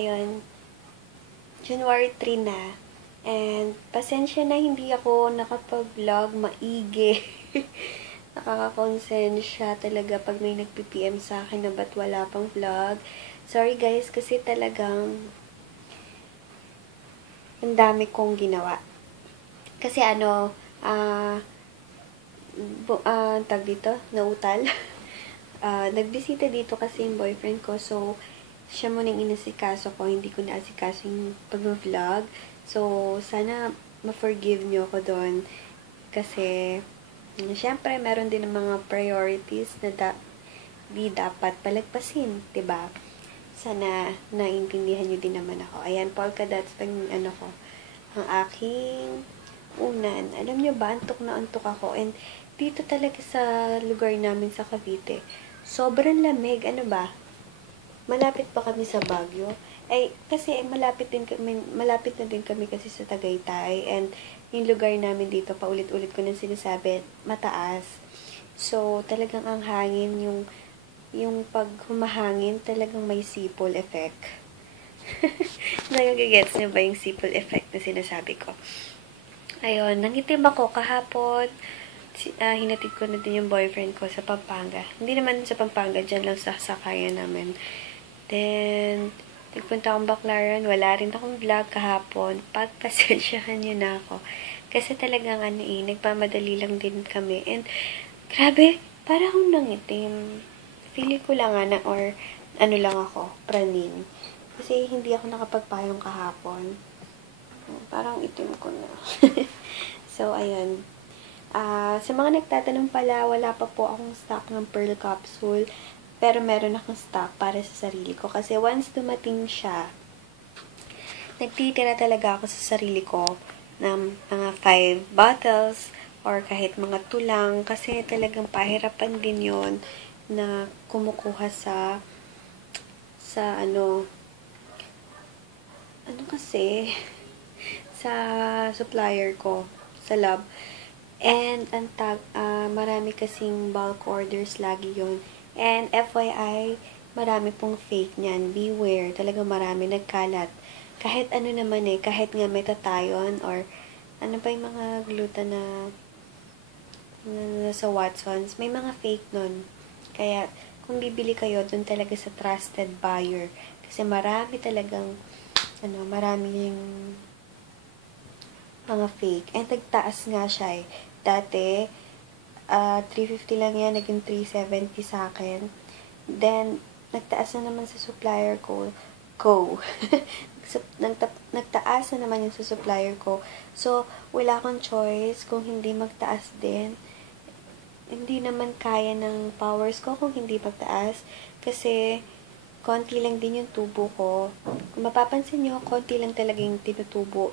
ayun, January 3 na. And, pasensya na hindi ako nakapag-vlog maigi. Nakakakonsensya talaga pag may nagpi-PM sa akin na ba't wala pang vlog. Sorry guys, kasi talagang ang dami kong ginawa. Kasi tag dito, nautal. Nagbisita dito kasi yung boyfriend ko, so, siya muna yung inasikaso ko, hindi ko naasikaso yung pag-vlog. So, sana ma-forgive nyo ako doon. Kasi, syempre, meron din ng mga priorities na di dapat palagpasin, 'di ba? Sana naiintindihan nyo din naman ako. Ayan, polka dots pang ang aking unan. Alam nyo ba, antok na antok ako. And dito talaga sa lugar namin sa Cavite, sobrang lamig. Ano ba? Malapit pa kami sa Baguio. Ay, kasi malapit na din kami kasi sa Tagaytay. And yung lugar namin dito, paulit-ulit ko nang sinasabi, mataas. So, talagang ang hangin, yung pag humahangin, talagang may sipol effect. Nagagagets niyo ba yung sipol effect na sinasabi ko? Ayun, nangitim ako kahapon. Hinatid ko na din yung boyfriend ko sa Pampanga. Hindi naman sa Pampanga, dyan lang sa sakayan namin. Then, nagpunta akong Baclaran. Wala rin akong vlog kahapon. Pagpasensyahan niyo na ako. Kasi talagang nagpamadali lang din kami. And, grabe, para akong nangitim. Feeling ko lang or ano lang ako, praning. Kasi hindi ako nakapagpayong kahapon. Parang itim ko na. So, ayun. Sa mga nagtatanong pala, wala pa po akong stock ng Pearl Capsule. Pero meron akong stock para sa sarili ko. Kasi once dumating siya, nagtitira talaga ako sa sarili ko ng mga 5 bottles or kahit mga tulang. Kasi talagang pahirapan din yon na kumukuha sa kasi, sa supplier ko, sa lab. And, marami kasing bulk orders lagi yon. And, FYI, marami pong fake niyan. Beware. Talaga marami nagkalat. Kahit kahit nga Metatation or ano pa yung mga gluten na sa Watsons, may mga fake nun. Kaya, kung bibili kayo, dun talaga sa trusted buyer. Kasi marami talagang, maraming mga fake. And nagtaas nga siya eh. Dati, 350 lang yan, naging 370 sa akin. Then, nagtaas na naman sa supplier ko. Nagtaas na naman yung sa supplier ko. So, wala akong choice kung hindi magtaas din. Hindi naman kaya ng powers ko kung hindi magtaas. Kasi, konti lang din yung tubo ko. Kung mapapansin nyo, konti lang talaga yung tinutubo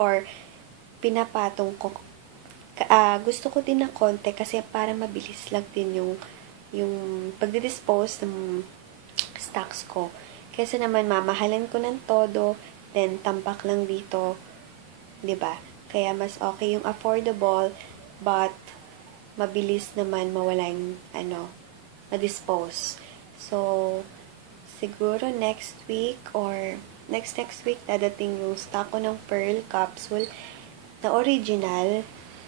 or pinapatong ko. Gusto ko din ng konti kasi para mabilis lang din yung pagdidispose ng stocks ko. Kasi naman mamahalan ko ng todo, then tampak lang dito, 'di ba? Kaya mas okay yung affordable but mabilis naman mawala yung ma-dispose. So, siguro next week or next week dadating yung stock ko ng Pearl Capsule na original.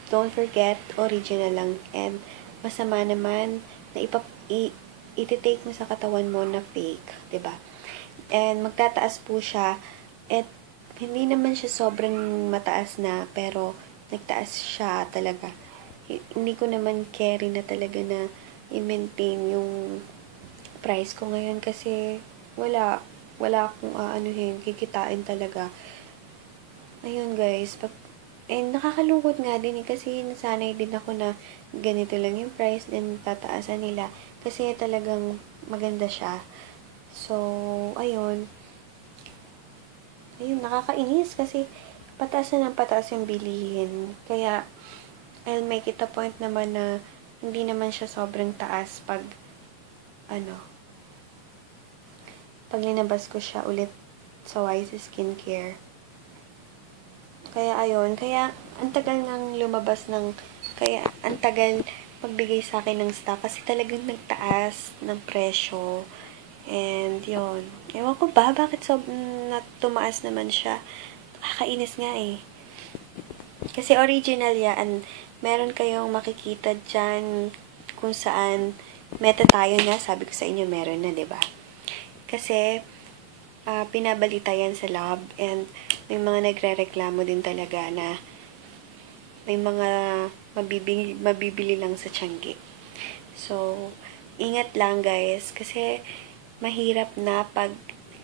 Don't forget, original lang. And masama naman na iti-take mo sa katawan mo na fake, 'di ba? And magtataas po siya. At hindi naman siya sobrang mataas na, pero nagtaas siya talaga. Hindi ko naman carry na talaga na i-maintain yung price ko ngayon kasi wala akong kikitain talaga. Ayun guys, nakakalungkot nga din kasi nasanay din ako na ganito lang yung price then tataasan nila kasi talagang maganda siya. So, ayun, nakakainis kasi pataas na ng pataas yung bilihin. Kaya, I'll make it a point naman na hindi naman siya sobrang taas pag linabas ko siya ulit sa Wise Skincare. Kaya ang tagal nang ang tagal magbigay sa akin ng stock kasi talagang nagtaas ng presyo. And, yun. Ewan ko ba, bakit tumaas naman siya? Nakakainis nga eh. Kasi original yan. Meron kayong makikita dyan kung saan meta tayo na. Sabi ko sa inyo, meron na, 'di ba? Kasi, pinabalita yan sa lab. And, may mga nagre-reklamo din talaga na may mga mabibili lang sa Tiangge. So, ingat lang guys. Kasi, mahirap na pag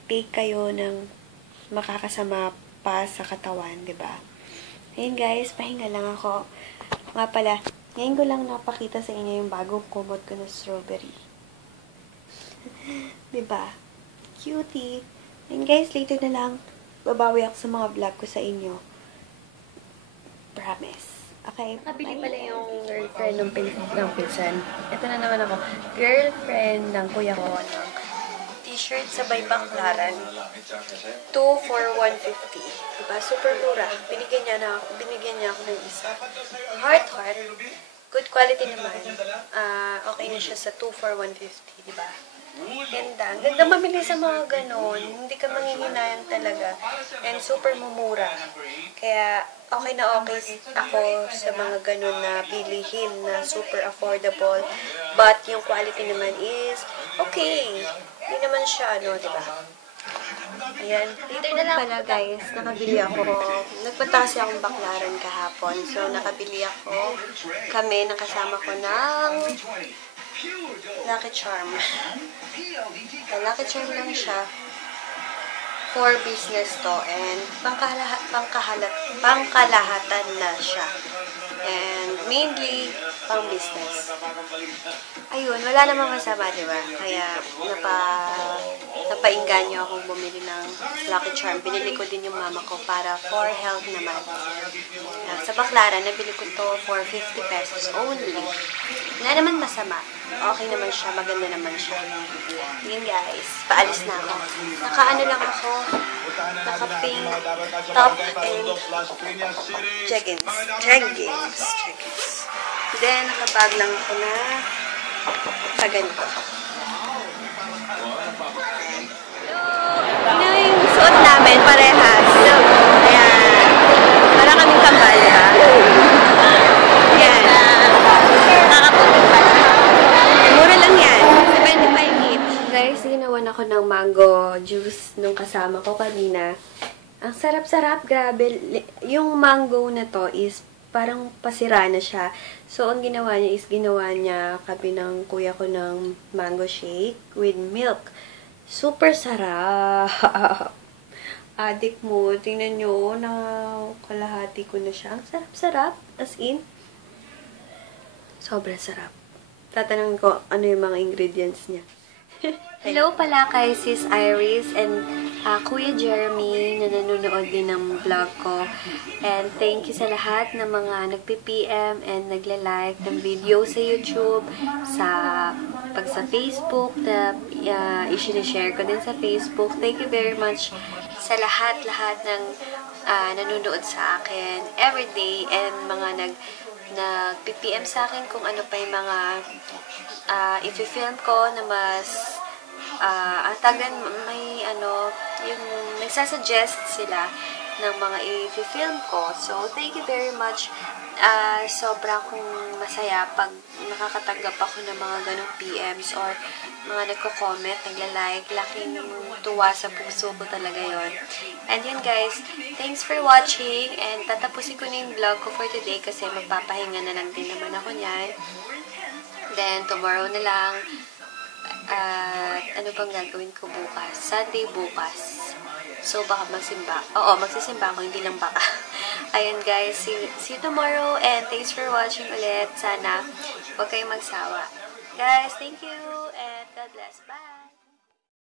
take kayo ng makakasama pa sa katawan, 'di ba? Ayun guys, pahinga lang ako. Nga pala, ngayon ko lang napakita sa inyo yung bagong kumot ko na strawberry. 'Di ba? Cutie. Ayun guys, later na lang babawi ako sa mga vlog ko sa inyo. Promise. Okay, nakabili pala yung girlfriend ng pinsan. Ito na naman ako. Girlfriend ng kuya ko ng t-shirt sa Bay Baclaran. 2 for 150. Diba? Super mura. Binigyan niya ako ng isa. Heart. Good quality naman. Okay na siya sa 2 for 150. Diba? Ganda. Ganda mamili sa mga ganon. Hindi ka manghihinayang talaga. And super mumura. Kaya, okay na okay ako sa mga ganon na bilihin na super affordable. But, yung quality naman is okay. Hindi naman siya, diba? Ayan. Later na lang pala, guys. Nakabili ako. Nagpunta kasi akong Baclaran kahapon. So, kami, nakasama ko ng Lucky Charm. Lucky Charm lang siya. For business to. And pangkalahatan na siya. And mainly, pang business. Ayun, wala namang masama, diba? Kaya, napainganyo akong bumili ng Lucky Charm. Binili ko din yung mama ko para for health naman. Sa Baclaran, nabili ko to for 50 pesos only. Wala naman masama. Okay naman siya. Maganda naman siya. Yun guys. Paalis na ako. Nakaano lang ako. Naka-pink top and jeggings. Then, nakabag lang ako na ganito. Hello! Ano yung suot namin? Parehas. So, ayan. Para kaming kambal, ha? Ayan. Nakakaputin pala. Mura lang yan. 75 each. Guys, ginawan ako ng mango juice nung kasama ko kanina. Ang sarap-sarap. Grabe. Yung mango na to is parang pasira na siya. So, ang ginawa niya is kami ng kuya ko ng mango shake with milk. Super sarap. Adik mo, tingnan nyo, na kalahati ko na siya. Ang sarap-sarap. As in, sobrang sarap. Tatanungin ko ano yung mga ingredients niya. Hello pala kay Sis Iris and Kuya Jeremy na nanonood din ng vlog ko. And thank you sa lahat ng mga nagpi-PM and nagla-like ng video sa YouTube, sa Facebook, na i-share ko din sa Facebook. Thank you very much sa lahat ng nanonood sa akin everyday and mga nag-PPM sa akin kung ano pa yung mga i-film ko na mas yung nagsasuggest sila ng mga i-film ko. So, thank you very much. Sobra akong masaya pag nakakatanggap ako ng mga ganong PMs or mga nagko-comment, nagla-like. Laking tuwa sa puso ko talaga yon. And yun guys, thanks for watching and tatapusin ko na yung vlog ko for today kasi magpapahinga na lang din naman ako niyan. Then, tomorrow na lang. Ano bang gagawin ko bukas? Sunday bukas. So, baka magsimba. Oo, magsisimba ako, hindi lang baka. Ayan guys, see you tomorrow and thanks for watching ulit. Sana huwag kayong magsawa. Guys, thank you!